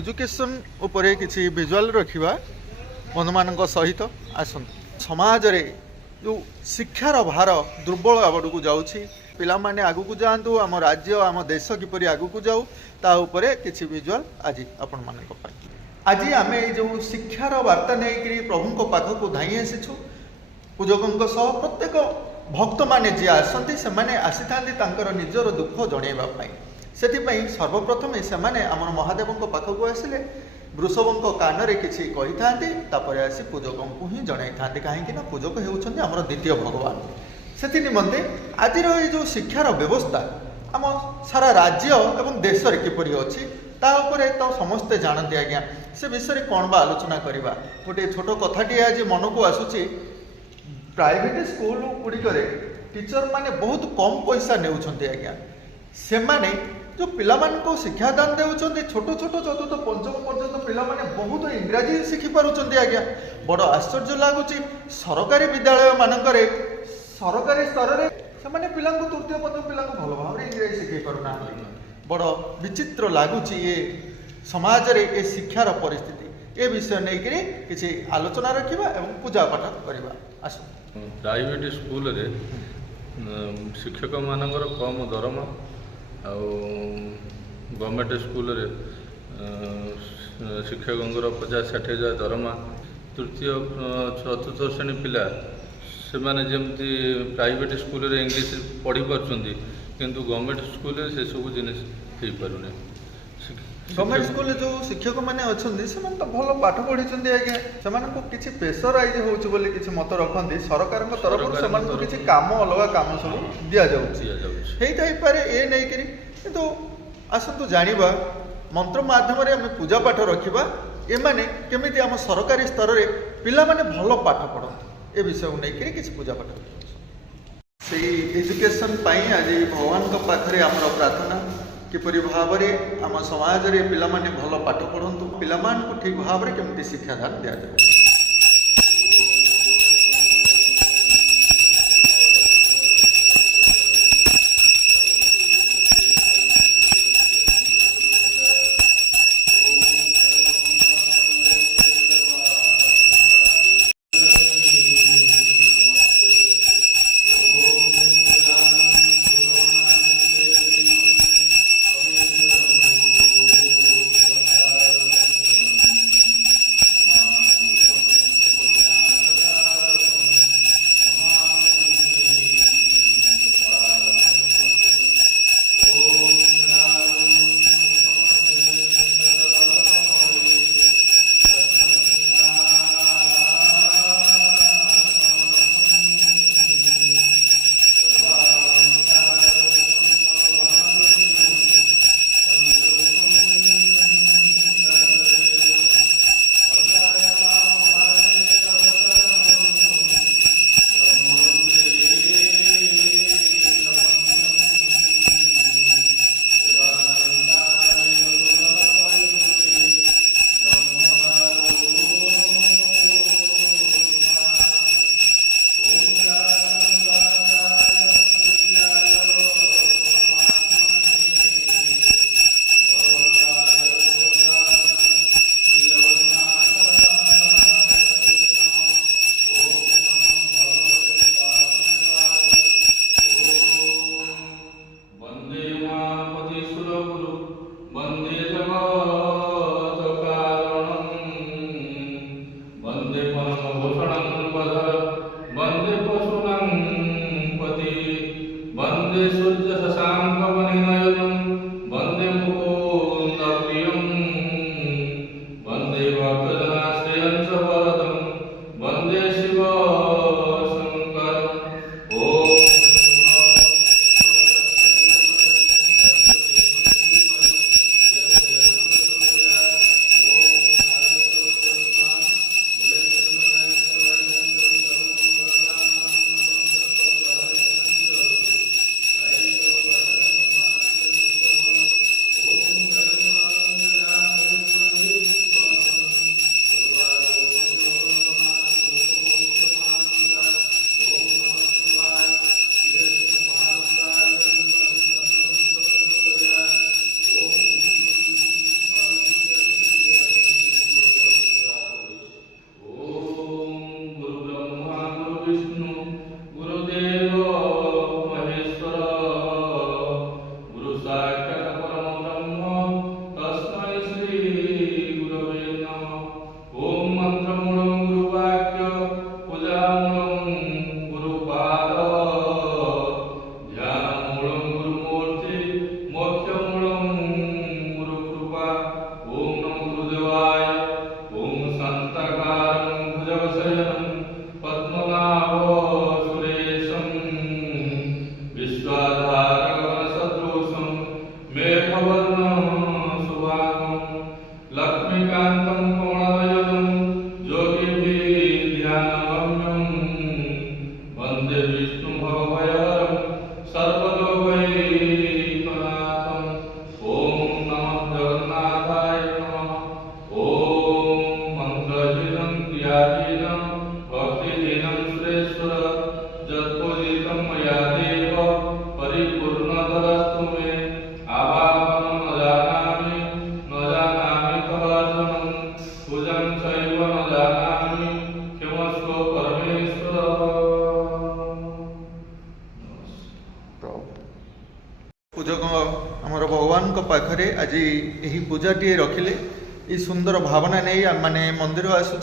Education उपरे किसी visual रखा बंधु मान सहित आसत समाज रे जो शिक्षार भार दुर्बल आड़क जाऊँगी पिला माने आगु को जातु आम राज्य आम देश किपरि आगु को जाऊ ता उपरे किसी विजुअल आज आपण मान आज आम जो शिक्षार वार्ता नहीं प्रभु पाखक धाई आसीचु पूजकों सह प्रत्येक भक्त माने जी आसती से आसी था निजर दुख जनवाई से सर्वप्रथम से आम महादेव पाखक आसिले वृषभों कान में किसी कही था आसी पूजकों को ही जन था कहीं पूजक होती आम द्वितीय भगवान से निमंते आज जो शिक्षार व्यवस्था आम सारा राज्य एवं देश में किपरि अच्छी तापर तो समस्ते जानते आज्ञा से विषय कौन बा आलोचना करवा गोटे छोट कथाटी आज मन को आसूची प्राइवेट स्कूल गुड़िक टीचर माने बहुत कम पैसा नेउछन्ते आज्ञा से माने जो पिलामान को शिक्षादान देउछन्ते छोट छोट चतुर्थ पंचम पर्यंत पिला माने बहुत इंग्राजी शिखि पारुछन्ते आज्ञा बड़ आश्चर्य लगुच सरकारी विद्यालय मानकरे सरकारी स्तर में से पिला तृतीय पंचम पिला भल भाव में इंग्राजी शिखई पारना बड़ विचित्र लगुच ये समाज रे ये शिक्षार परिस्थिति ए विषय नहीं करी किसी आलोचना रखा एवं पूजा पाठ करवा आस प्राइवेट स्कूल रे शिक्षक मानकर कम दरमा गवर्नमेंट स्कूल रे शिक्षकों 50-60 हजार दरमा तृतीय चतुर्थ श्रेणी पिला से माने जमती प्राइवेट स्कूल रे इंग्लिश पढ़ी पार्टी किंतु गवर्नमेंट स्कूल से सब जिनिस हो पारुने गवर्नमेंट स्कूल जो शिक्षक मैंने अच्छा से तो भल पाठ पढ़ी आज्ञा से किसी प्रेसराइज होली किसी मत रखती सरकार तरफ से किसी कम अलग कम सब दि जापे ये नहीं करी किंतु आसतु जानिबा मंत्र माध्यम आम पूजा पाठ रखा एमाने केमिति आम सरकारी स्तर में पिला माने भल पाठ पढ़त ए विषय को लेकर किसी पूजा पाठ से एजुकेशन आज भगवान पाखे आम प्रार्थना किपरि भाव में आम समाज रे पिला माने भल पाठ पढ़तु पिला मान को ठीक भाव में केमिति शिक्षादान दि जाए। लक्ष्मीकान्तं कमलदयनं योगिभिर्ध्यानगम्यं वन्दे विष्णुभवभयहरं सर्वलोकैकनाथं। ॐ नमः जगन्नाथाय नमः। ॐ मन्त्रहीनं क्रियाहीनं भक्तिहीनं सुरेश्वर यत्पूजितं मया देव परिपूर्णतरस्तु मे। आभावनं न जानामि तवार्जुनं पूजं चैव न जानामि क्षमस्व परमेश्वर। ପୂଜକ ଆମର ଭଗବାନଙ୍କ ପାଖରେ ଆଜି ଏହି ପୂଜାଟିଏ ରଖିଲେ। ଏହି ସୁନ୍ଦର ଭାବନା ନେଇ ଆମେମାନେ ମନ୍ଦିର ଆସୁଛେ।